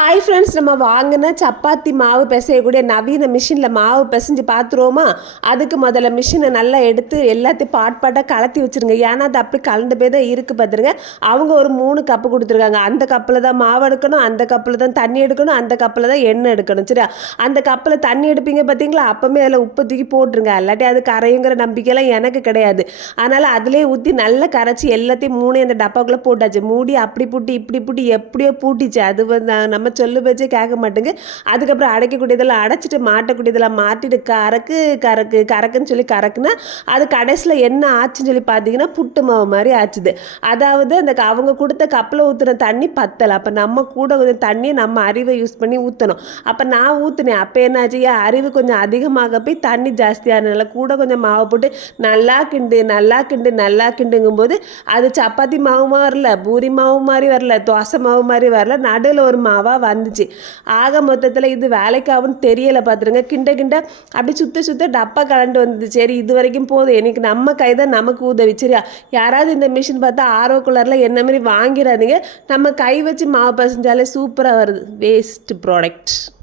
Hi friends நம்ம வாங்கின சப்பாத்தி மாவு பிசையக்கூடிய நவீன மிஷினில் மாவு பிசைஞ்சு பார்த்துருவோமா அதுக்கு முதல்ல மிஷினை நல்லா எடுத்து எல்லாத்தையும் பாட் பாட்டாக கலத்தி வச்சுருங்க. ஏன்னா அது அப்படி கலந்து போய் தான் இருக்குது பார்த்துருங்க அவங்க ஒரு மூணு கப்பு கொடுத்துருக்காங்க. அந்த கப்பில் தான் மாவு எடுக்கணும் அந்த கப்பில் தான் தண்ணி எடுக்கணும் அந்த கப்பில் தான் எண்ணெய் எடுக்கணும். சரியா? அந்த கப்பில் தண்ணி எடுப்பீங்க பார்த்தீங்களா அப்போமே அதில் உப்பு தூக்கி போட்டுருங்க. இல்லாட்டி அது கரையுங்கிற நம்பிக்கைலாம் எனக்கு கிடையாது. அதனால் அதிலே ஊற்றி நல்லா கரைச்சி எல்லாத்தையும் மூணு அந்த டப்பாக்குள்ளே போட்டாச்சு. மூடி அப்படி பூட்டி இப்படி பூட்டி எப்படியோ பூட்டிச்சு. அது வந்து நம்ம சொல்லு பேச்சே கேட்க மாட்டேங்க. அதுக்கப்புறம் அடைக்கக்கூடியதெல்லாம் அடைச்சிட்டு மாட்டக்கூடியதெல்லாம் மாட்டிட்டு கறக்கு கறக்கு கறக்குன்னு சொல்லி கறக்குனா அது கடைசியில் என்ன ஆச்சுன்னு சொல்லி பார்த்தீங்கன்னா புட்டு மாவு மாதிரி ஆச்சுது. அதாவது அந்த க- அவங்க கொடுத்த கப்பில் ஊற்றுன தண்ணி பத்தலை. அப்போ நம்ம கூட கொஞ்சம் தண்ணியை நம்ம அறிவை யூஸ் பண்ணி ஊற்றணும் அப்போ நான் ஊற்றுனேன் அப்போ என்னாச்சு? என் அறிவு கொஞ்சம் அதிகமாக போய் தண்ணி ஜாஸ்தியானதுனால கூட கொஞ்சம் மாவு போட்டு நல்லா கிண்டு நல்லா கிண்டு நல்லா கிண்டுங்கும்போது அது சப்பாத்தி மாவு மாதிரி வரல பூரி மாவு மாதிரி வரல தோசை மாவு மாதிரி வரல நடுவில் ஒரு மாவாக வந்துச்சு. ஆக மொத்தத்தில் இது வேலைக்காகும்னு தெரியலை பார்த்துருங்க கிண்ட கிண்ட அப்படி சுத்த சுத்த டப்பா கலண்டு வந்தது. சரி இது வரைக்கும் போதும். எனக்கு நம்ம கை தான் நமக்கு உதவி. சரியா? யாராவது இந்த மிஷின் பார்த்தா ஆரோ கலரில் என்ன மாதிரி வாங்கிடாதீங்க நம்ம கை வச்சு மாவு பசஞ்சாலே சூப்பராக வருது. Waste product